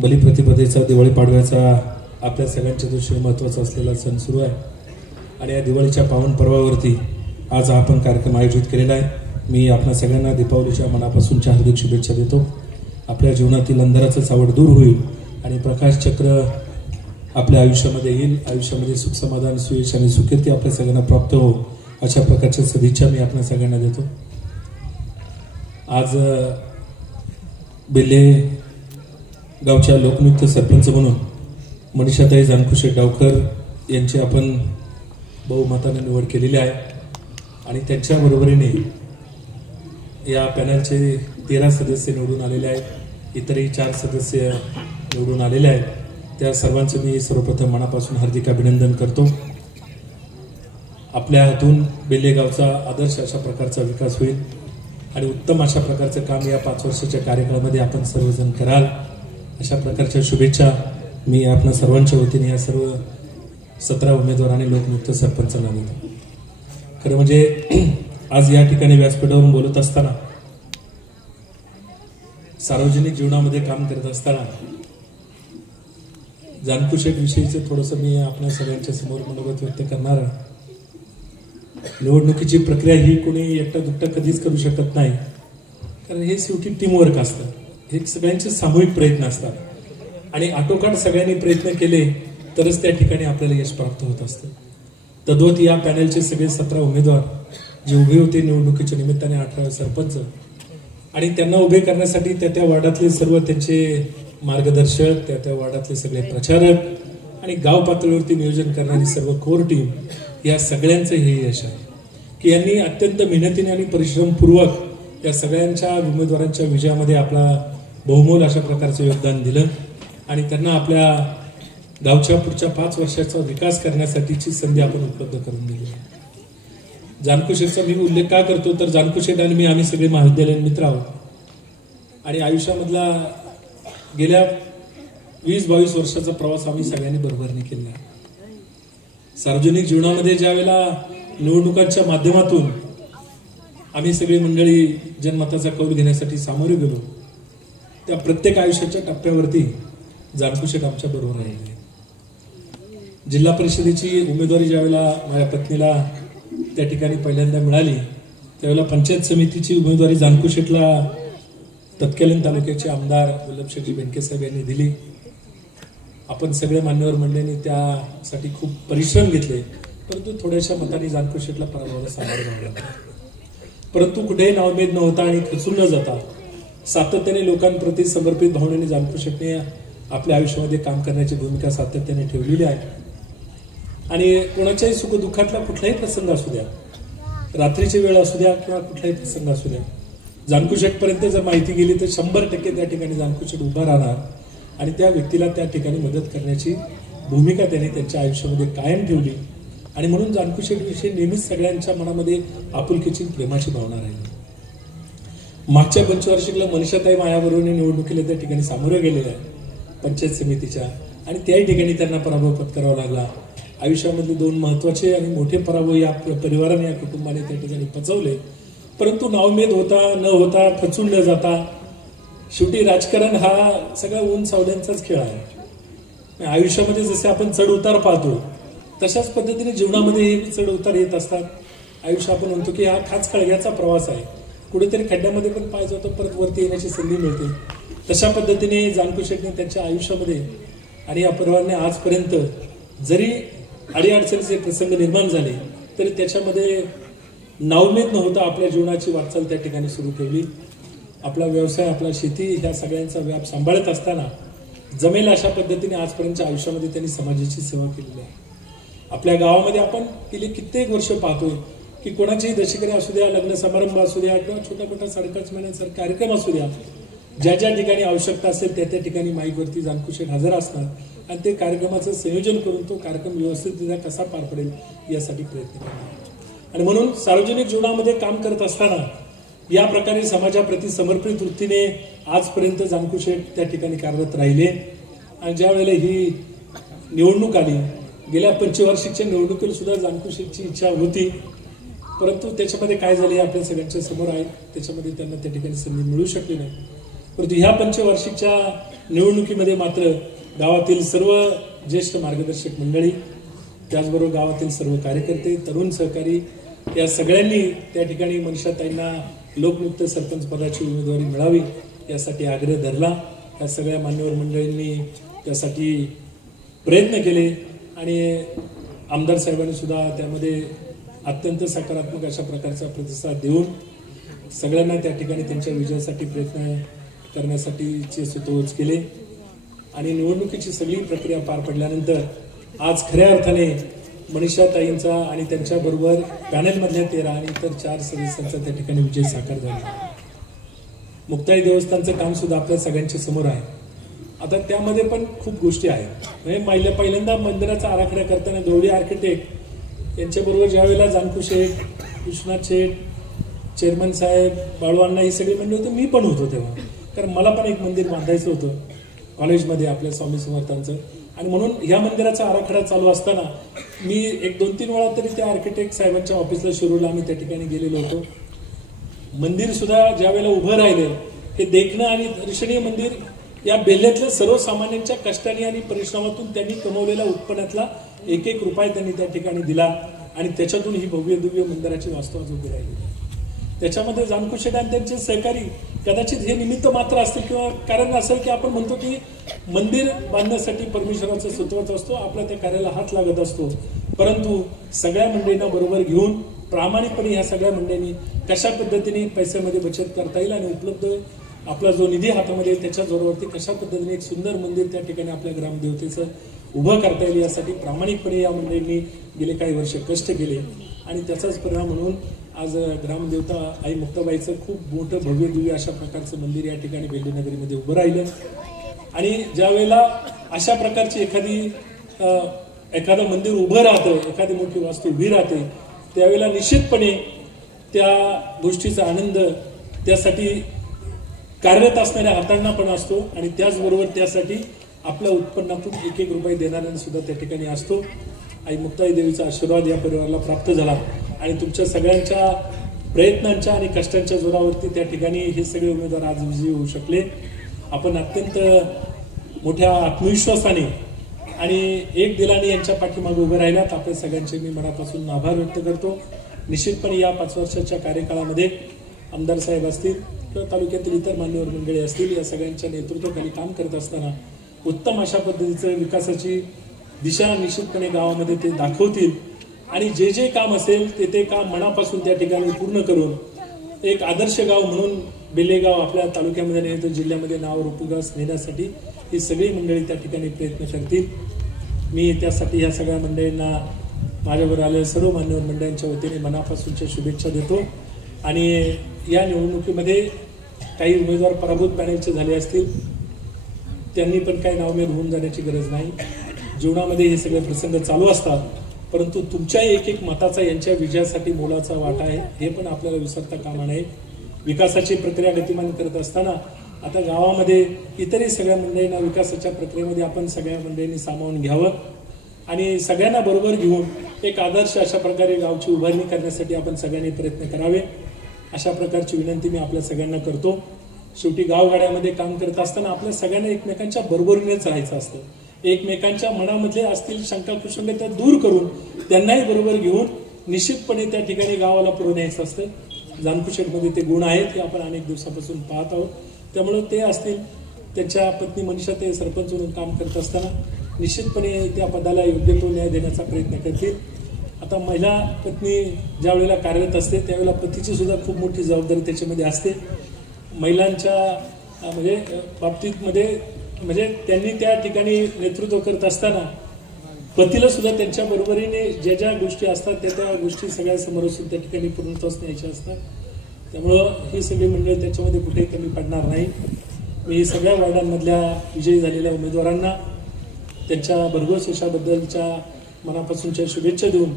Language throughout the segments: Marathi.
बलिप्रतिपदेचा दिवाळी पाडव्याचा आपल्या सगळ्यांच्या दृष्टीने महत्त्वाचा असलेला सण सुरू आहे आणि या दिवाळीच्या पावन पर्वावरती आज आपण कार्यक्रम आयोजित केलेला आहे। मी आपल्या सगळ्यांना दीपावलीच्या मनापासूनच्या हार्दिक शुभेच्छा देतो। आपल्या जीवनातील अंधाराचं सावट दूर होईल आणि प्रकाश चक्र आपल्या आयुष्यामध्ये येईल। आयुष्यामध्ये सुख समाधान सुयश आणि सुकीर्ती आपल्या सगळ्यांना प्राप्त हो अशा प्रकारच्या सदिच्छा मी आपल्या सगळ्यांना देतो। आज बेल्ले गावच्या लोकनियुक्त सरपंच म्हणून मनीषाताई जानकुशे डावकर यांची आपण बहुमताने निवड केलेली आहे आणि त्यांच्या बरोबरीने या पॅनलचे 13 सदस्य निवडून आलेले आहेत। इतरही 4 सदस्य निवडून आलेले आहेत। त्या सर्वांचं मी सर्वप्रथम मनापासून हार्दिक अभिनंदन करतो। आपल्या हातून बेल्ले गावचा आदर्श अशा प्रकारचा विकास होईल आणि उत्तम अशा प्रकारचं काम या 5 वर्षाच्या कार्यकाळामध्ये आपण सर्वजण कराल अशा प्रकारच्या शुभेच्छा मी आपल्या सर्वांच्या वतीने या सर्व 17 उमेदवार आणि लोकनियुक्त सरपंचांना देतो। खरं म्हणजे आज या ठिकाणी व्यासपीठावरून बोलत असताना सार्वजनिक जीवनामध्ये काम करत असताना जानकुशेठ विषयीचं थोडंसं मी आपल्या सगळ्यांच्या समोर मनोगत व्यक्त करणार आहे। निवडणुकीची प्रक्रिया ही कोणी एकटा दुकटा कधीच करू शकत नाही, कारण हे शेवटी टीमवर्क असतं, हे सगळ्यांचे सामूहिक प्रयत्न असतात आणि आटोकाट सगळ्यांनी प्रयत्न केले तरच त्या ठिकाणी आपल्याला यश प्राप्त होत असतं। तद्वत या पॅनलचे सगळे 17 उमेदवार जे उभे होते निवडणुकीच्या निमित्ताने 18 सरपंच आणि त्यांना उभे करण्यासाठी त्या वार्डातले सर्व त्यांचे मार्गदर्शक त्या वार्डातले सगळे प्रचारक आणि गाव पातळीवरती नियोजन करणारी सर्व कोर टीम या सगळ्यांचं हे यश आहे की यांनी अत्यंत मेहनतीने आणि परिश्रमपूर्वक या सगळ्यांच्या उमेदवारांच्या विजयामध्ये आपला बहुमोल अशा प्रकारचं योगदान दिलं आणि त्यांना आपल्या गावच्या पुढच्या 5 वर्षाचा विकास करण्यासाठीची संधी आपण उपलब्ध करून दिली। जानकुशेठचा मी उल्लेख का करतो तर जानकुशेठ आणि मी आम्ही सगळे महाविद्यालयीन मित्र आहोत आणि आयुष्यामधला गेल्या 20-22 वर्षाचा प्रवास आम्ही सगळ्यांनी बरोबरने केला आहे। सार्वजनिक जीवनामध्ये ज्या वेळेला निवडणुकांच्या माध्यमातून आम्ही सगळी मंडळी जनमताचा कौल घेण्यासाठी सामोरे गेलो त्या प्रत्येक आयुष्याच्या टप्प्यावरती जानकुशेठ आमच्या बरोबर राहिले। जिल्हा परिषदेची उमेदवारी ज्यावेळेला माझ्या पत्नीला त्या ठिकाणी पहिल्यांदा मिळाली त्यावेळेला पंचायत समितीची उमेदवारी जानकुशेठला तत्कालीन तालुक्याचे आमदार वल्लभशेठजी बेनके साहेब यांनी दिली। आपण सगळे मान्यवर मंडळींनी त्यासाठी खूप परिश्रम घेतले, परंतु थोड्याशा मताने जानकुशेठला पराभवाला सामोरं जावं लागलं। परंतु कुठेही नावभेद न होता आणि खचून न जाता सातत्याने लोकांप्रती समर्पित भावनेने जानकुशेठने आपल्या आयुष्यामध्ये काम करण्याची भूमिका सातत्याने ठेवलेली आहे आणि कोणाच्याही सुखदुःखातला कुठलाही प्रसंग असू द्या, रात्रीची वेळ असू द्या किंवा कुठलाही प्रसंग असू द्या, जानकुशेठ पर्यंत जर माहिती गेली तर 100% त्या ठिकाणी जानकुशेठ उभा राहणार आणि त्या व्यक्तीला त्या ठिकाणी मदत करण्याची भूमिका त्यांनी त्यांच्या आयुष्यामध्ये कायम ठेवली आणि म्हणून जानकुशेठ विषयी नेहमीच सगळ्यांच्या मनामध्ये आपुलकीची प्रेमाची भावना राहिली। मागच्या पंचवार्षिकला मनीषाताई मायाबरोबर निवडणुकीला त्या ठिकाणी सामोरे गेलेल्या आहे पंचायत समितीच्या आणि त्याही ठिकाणी त्यांना पराभव पत्करावा लागला। आयुष्यामधले 2 महत्वाचे आणि मोठे पराभव या परिवाराने या कुटुंबाने त्या ठिकाणी पचवले, परंतु नावमेद होता न होता खचून न जाता शेवटी राजकारण हा सगळा ऊन सावल्यांचाच खेळ आहे। आयुष्यामध्ये जसे आपण चढ उतार पाहतो तशाच पद्धतीने जीवनामध्ये हे चढ उतार येत असतात। आयुष्य आपण म्हणतो की हा खाच खळग्याचा प्रवास आहे, कुठेतरी खड्ड्यामध्ये पण पाय जातो परत वरती येण्याची संधी मिळते। तशा पद्धतीने जानकुशेठने त्यांच्या आयुष्यामध्ये आणि या परिवाराने आजपर्यंत जरी अडीअडचणीचे प्रसंग निर्माण झाले तरी त्याच्यामध्ये नावमेद न होता आपल्या जीवनाची वाटचाल त्या ठिकाणी सुरू ठेवली। आपला व्यवसाय आपला शेती ह्या सगळ्यांचा व्याप सांभाळत असताना जमेल अशा पद्धतीने आजपर्यंतच्या आयुष्यामध्ये त्यांनी समाजाची सेवा केलेली आहे। आपल्या गावामध्ये आपण गेली कित्येक वर्ष पाहतोय की कोणाचेही दशकरी असू द्या, लग्न समारंभ असू द्या किंवा छोटा मोठा साडेपाच महिन्यांसारखा कार्यक्रम असू द्या, ज्या ज्या ठिकाणी आवश्यकता असेल त्या ठिकाणी माईकवरती जानकुशेठ हजर असणार आणि ते कार्यक्रमाचं संयोजन करून तो कार्यक्रम व्यवस्थितरित्या कसा पार पडेल यासाठी प्रयत्न करणार आणि म्हणून सार्वजनिक जीवनामध्ये काम करत असताना या प्रकारे समाजाप्रती समर्पित वृत्तीने आजपर्यंत जानकुशेठ त्या ठिकाणी कार्यरत राहिले आणि ज्या वेळेला ही निवडणूक आली गेल्या पंचवार्षिकच्या निवडणुकीला सुद्धा जानकुशेठची इच्छा होती, परंतु त्याच्यामध्ये काय झाले आपल्या सगळ्यांच्या समोर आहे, त्याच्यामध्ये त्यांना त्या ठिकाणी संधी मिळू शकली नाही। परंतु ह्या पंचवार्षिकच्या निवडणुकीमध्ये मात्र गावातील सर्व ज्येष्ठ मार्गदर्शक मंडळी, त्याचबरोबर गावातील सर्व कार्यकर्ते, तरुण सहकारी या सगळ्यांनी त्या ठिकाणी मनीषाताईंना लोकमुक्त सरपंच पदाची उमेदवारी मिळावी यासाठी आग्रह धरला. या सगळ्या मान्यवर मंडळींनी त्यासाठी प्रयत्न केले आणि आमदार साहेबांनी सुद्धा त्यामध्ये अत्यंत सकारात्मक अशा प्रकारचा प्रतिसाद देऊन सगळ्यांना त्या ठिकाणी त्यांच्या विजयासाठी प्रयत्न करण्यासाठीचे सुतोवाच केले. आणि निवडणुकीची सगळी प्रक्रिया पार पडल्यानंतर आज खऱ्या अर्थाने मनीषाताईंचा आणि त्यांच्याबरोबर पॅनेलमधल्या 13 आणि इतर 4 सदस्यांचा त्या ठिकाणी विजय साकार झाला. मुक्ताई देवस्थानचं काम सुद्धा आपल्या सगळ्यांच्या समोर आहे. आता त्यामध्ये पण खूप गोष्टी आहेत. म्हणजे पहिल्यांदा मंदिराचा आराखडा करताना गवळी आर्किटेक्ट यांच्याबरोबर ज्यावेळेला जानकू शेठ, विश्वनाथ शेठ, चेअरमन साहेब, बाळूअण्णा ही सगळी मंडळी होती. मी पण होतो तेव्हा, कारण मला पण एक मंदिर बांधायचं होतं कॉलेजमध्ये आपल्या स्वामी समर्थांचं. आणि म्हणून ह्या मंदिराचा आराखडा चालू असताना मी एक 2-3 वेळा तरी त्या आर्किटेक्ट साहेबांच्या ऑफिसला शिरूरला आम्ही त्या ठिकाणी गेलेलो होतो. मंदिर सुद्धा ज्या वेळेला उभं राहिलं हे देखणं आणि दर्शनीय मंदिर या बेल्ल्यातल्या सर्वसामान्यांच्या कष्टाने आणि परिश्रमातून त्यांनी कमवलेल्या उत्पन्नातला 1-1 रुपया त्यांनी त्या ठिकाणी दिला आणि त्याच्यातून ही भव्य दिव्य मंदिराची वास्तवात उभी राहिली. त्याच्यामध्ये जानकू शेठ आणि त्यांचे सहकारी कदाचित हे निमित्त मात्र असते किंवा कारण असेल की आपण म्हणतो की मंदिर बांधण्यासाठी परमेश्वराचा सुतवत असतो, आपल्या त्या कार्याला हात लागत असतो. परंतु सगळ्या मंडळींना बरोबर घेऊन प्रामाणिकपणे ह्या सगळ्या मंडळींनी कशा पद्धतीने पैशामध्ये बचत करता येईल आणि उपलब्ध आपला जो निधी हातामध्ये त्याच्या जोरावरती कशा पद्धतीने एक सुंदर मंदिर त्या ठिकाणी आपल्या ग्रामदेवतेचं उभं करता येईल यासाठी प्रामाणिकपणे या मंडळींनी गेले काही वर्ष कष्ट केले. आणि त्याचाच परिणाम म्हणून आज ग्रामदेवता आई मुक्ताबाईचं खूप मोठं भव्य दिव्य अशा प्रकारचं मंदिर या ठिकाणी बेल्लीनगरीमध्ये उभं राहिलं. आणि ज्या वेळेला अशा प्रकारची एखादं मंदिर उभं राहतं, एखादी मोठी वास्तू उभी राहते, त्यावेळेला निश्चितपणे त्या गोष्टीचा आनंद त्यासाठी कार्यरत असणाऱ्या हातांना पण असतो आणि त्याचबरोबर त्यासाठी आपल्या उत्पन्नातून 1-1 रुपये देणाऱ्यांना सुद्धा त्या ठिकाणी असतो. आई मुक्ताई देवीचा आशीर्वाद या परिवाराला प्राप्त झाला आणि तुमच्या सगळ्यांच्या प्रयत्नांच्या आणि कष्टांच्या जोरावरती त्या ठिकाणी हे सगळे उमेदवार आज विजयी होऊ शकले. आपण अत्यंत मोठ्या आत्मविश्वासाने आणि एक दिलाने यांच्या पाठीमागे उभे राहिल्यात. आपल्या सगळ्यांचे मी मनापासून आभार व्यक्त करतो. निश्चितपणे या 5 वर्षाच्या कार्यकाळामध्ये आमदार साहेब असतील किंवा तालुक्यातील इतर मान्यवर मंडळी असतील, या सगळ्यांच्या नेतृत्वाखाली काम करत असताना उत्तम अशा पद्धतीचं विकासाची दिशा निश्चितपणे गावामध्ये ते दाखवतील आणि जे जे काम असेल ते काम मनापासून त्या ठिकाणी पूर्ण करून एक आदर्श गाव म्हणून बेलेगाव आपल्या तालुक्यामध्ये नाही तर जिल्ह्यामध्ये नाव रूपगास नेण्यासाठी ही सगळी मंडळी त्या ठिकाणी प्रयत्न करतील. मी त्यासाठी ह्या सगळ्या मंडळींना माझ्याबरोबर आलेल्या सर्व मान्यवर मंडळींच्या वतीने मनापासूनच्या शुभेच्छा देतो. आणि या निवडणुकीमध्ये काही उमेदवार पराभूत पॅनेलचे झाले असतील, त्यांनी पण काही नावमेद होऊन जाण्याची गरज नाही. जीवनामध्ये हे सगळे प्रसंग चालू असतात, परंतु तुमच्या 1-1 मताचा यांच्या विजयासाठी मोलाचा वाटा आहे हे पण आपल्याला विसरता कामा नये. विकासाची प्रक्रिया गतिमान करत असताना आता गावामध्ये इतरही सगळ्या मंडळींना विकासाच्या प्रक्रियेमध्ये आपण सगळ्या मंडळींनी सामावून घ्यावं आणि सगळ्यांना बरोबर घेऊन एक आदर्श अशा प्रकारे गावची उभारणी करण्यासाठी आपण सगळ्यांनी प्रयत्न करावे अशा प्रकारची विनंती मी आपल्या सगळ्यांना करतो. शेवटी गावगाड्यामध्ये काम करत असताना आपल्या सगळ्यांना एकमेकांच्या बरोबरीनेच राहायचं असतं. एकमेकांच्या मनामधले असतील शंका कुशंका त्या दूर करून त्यांनाही बरोबर घेऊन निश्चितपणे त्या ठिकाणी गावाला पुढे न्यायचं असतं. जानकू शेठमध्ये ते गुण आहेत हे आपण अनेक दिवसापासून पाहत आहोत. त्यामुळे ते असतील, त्यांच्या पत्नी मनीषा ते सरपंच म्हणून काम करत असताना निश्चितपणे त्या पदाला योग्य तो न्याय देण्याचा प्रयत्न करतील. आता महिला पत्नी ज्या वेळेला कार्यरत असते त्यावेळेला पतीची सुद्धा खूप मोठी जबाबदारी त्याच्यामध्ये असते. महिलांच्या बाबतीत म्हणजे त्यांनी त्या ठिकाणी नेतृत्व करत असताना पतीला सुद्धा त्यांच्या बरोबरीने ज्या ज्या गोष्टी असतात त्या गोष्टी सगळ्या समोर असून त्या ठिकाणी पूर्णत्वास न्यायच्या असतात. त्यामुळं ही सगळी मंडळी त्याच्यामध्ये कुठेही कमी पडणार नाही. मी सगळ्या वार्डांमधल्या विजयी झालेल्या उमेदवारांना त्यांच्या भरघोस यशाबद्दलच्या मनापासूनच्या शुभेच्छा देऊन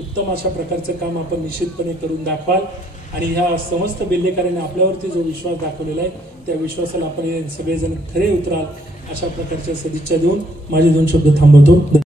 उत्तम अशा प्रकारचं काम आपण निश्चितपणे करून दाखवाल आणि ह्या समस्त बेल्लेकरांनी आपल्यावरती जो विश्वास दाखवलेला आहे त्या विश्वासाला आपण सगळेजण खरे उतराल अशा प्रकारच्या सदिच्छा देऊन माझे 2 शब्द थांबवतो.